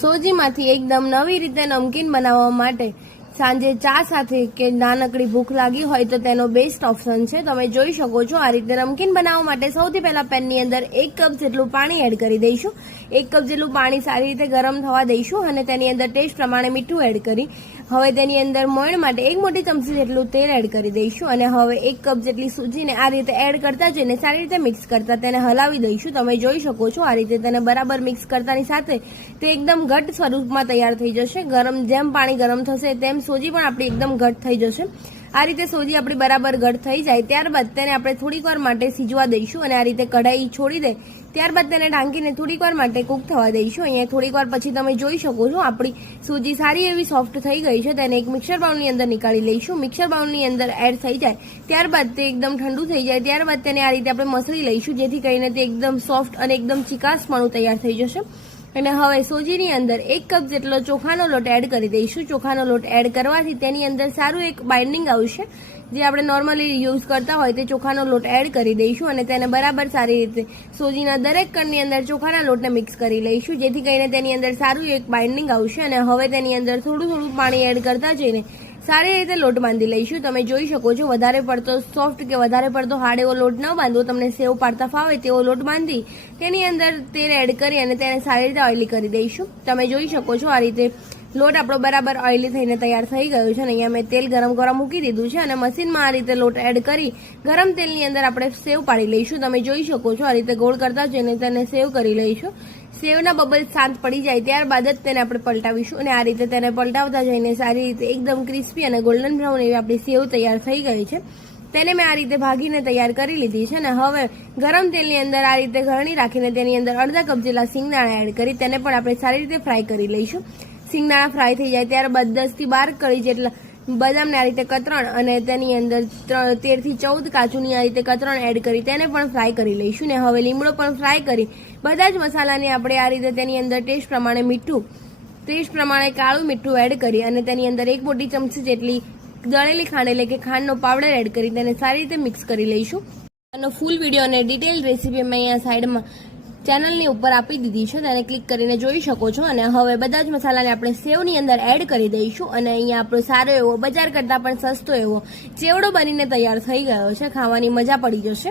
સોજીમાંથી એકદમ નવી રીતે નમકીન બનાવવા માટે સાંજે ચા સાથે કે નાનકડી ભૂખ લાગી હોય તો તેનો બેસ્ટ ઓપ્શન છે। તમે જોઈ શકો છો આ રીતે નમકીન બનાવવા માટે સૌથી પહેલા પેનની અંદર 1 કપ જેટલું પાણી એડ કરી દઈશું। 1 કપ જેટલું પાણી સારી રીતે ગરમ થવા દઈશું અને તેની અંદર ટેસ્ટ પ્રમાણે મીઠું એડ કરી હવે તેની અંદર મોયણ માટે 1 મોટી ચમચી જેટલું તેલ એડ કરી દઈશું અને હવે 1 કપ જેટલી સૂજીને આ રીતે એડ કરતા જઈને સારી રીતે મિક્સ કરતા તેને હલાવી દઈશું। તમે જોઈ શકો છો આ રીતે તેને બરાબર મિક્સ કરતાની સાથે તે એકદમ ઘટ સ્વરૂપમાં તૈયાર થઈ જશે। જેમ પાણી ગરમ થશે તેમ સોજી પણ આપણી એકદમ ઘટ થઈ જશે। આ રીતે સોજી આપણી બરાબર ઘટ થઈ જાય ત્યારબાદ તેને આપણે થોડીક વાર માટે સિજવા દઈશું અને આ રીતે કઢાઈ છોડી દે ત્યારબાદ તેને ઢાંકીને થોડીક વાર માટે કૂક થવા દઈશું। અહીંયા થોડીક વાર પછી તમે જોઈ શકો છો આપણી સોજી સારી એવી સોફ્ટ થઈ ગઈ છે। તેને એક મિક્સર બાઉલની અંદર નીકાળી લઈશું। મિક્સર બાઉલની અંદર એડ થઈ જાય ત્યારબાદ તે એકદમ ઠંડુ થઈ જાય ત્યારબાદ તેને આ રીતે આપણે મસળી લઈશું જેથી કરીને તે એકદમ સોફ્ટ અને એકદમ ચીકાશપણું તૈયાર થઈ જશે। અને હવે સોજીની અંદર 1 કપ જેટલો ચોખાનો લોટ એડ કરી દઈશું। ચોખાનો લોટ એડ કરવાથી તેની અંદર સારું એક બાઇન્ડિંગ આવશે। જે આપણે નોર્મલી યુઝ કરતા હોય તે ચોખાનો લોટ એડ કરી દઈશું અને તેને બરાબર સારી રીતે સોજીના દરેક કણની અંદર ચોખાના લોટને મિક્સ કરી લઈશું જેથી કરીને તેની અંદર સારું એક બાઇન્ડિંગ આવશે। અને હવે તેની અંદર થોડું થોડું પાણી એડ કરતા જઈને સારી રીતે લોટ બાંધી લઈશું। તમે જોઈ શકો છો વધારે પડતો સોફ્ટ કે વધારે પડતો હાર્ડ એવો લોટ ન બાંધવો, તમને સેવ પાડતા ફાવે તેવો લોટ બાંધી તેની અંદર તેલ એડ કરી અને તેને સારી રીતે ઓઇલી કરી દઈશું। તમે જોઈ શકો છો આ રીતે લોટ આપણો બરાબર ઓઇલી થઈને તૈયાર થઈ ગયો છે અને અહીંયા મેં તેલ ગરમ કરવા મૂકી દીધું છે અને મશીનમાં આ રીતે લોટ એડ કરી ગરમ તેલની અંદર આપણે સેવ પાડી લઈશું। તમે જોઈ શકો છો આ રીતે ગોળ કરતા જઈને તેને સેવ કરી લઈશું। સેવના બબલ્સ શાંત પડી જાય ત્યારબાદ જ તેને આપણે પલટાવીશું અને આ રીતે તેને પલટાવતા જઈને સારી રીતે એકદમ ક્રિસ્પી અને ગોલ્ડન બ્રાઉન એવી આપણી સેવ તૈયાર થઈ ગઈ છે। તેને મેં આ રીતે ભાગીને તૈયાર કરી લીધી છે અને હવે ગરમ તેલની અંદર આ રીતે ગરણી રાખીને તેની અંદર અડધા કપ જેટલા સિંગદાણા એડ કરી તેને પણ આપણે સારી રીતે ફ્રાય કરી લઈશું। સિંગદાણા ફ્રાય થઈ જાય ત્યારબાદ 10 થી 12 કળી જેટલા બદામને આ રીતે કતરણ અને તેની અંદર 13 થી 14 કાજુની આ રીતે કતરણ એડ કરી તેને પણ ફ્રાય કરી લઈશું। ને હવે લીમડો પણ ફ્રાય કરી બધા જ મસાલાને આપણે આ રીતે તેની અંદર ટેસ્ટ પ્રમાણે કાળું મીઠું એડ કરી અને તેની અંદર 1 મોટી ચમચી જેટલી દળેલી ખાંડ એટલે કે ખાંડનો પાવડર એડ કરી તેને સારી રીતે મિક્સ કરી લઈશું। અને ફૂલ વિડીયો અને ડિટેલ રેસીપી મેં અહીંયા સાઈડમાં ચેનલની ઉપર આપી દીધી છે, તેને ક્લિક કરીને જોઈ શકો છો। અને હવે બધા જ મસાલાને આપણે સેવની અંદર એડ કરી દઈશું અને અહીંયા આપણો સારો એવો બજાર કરતાં પણ સસ્તો એવો ચેવડો બનીને તૈયાર થઈ ગયો છે। ખાવાની મજા પડી જશે।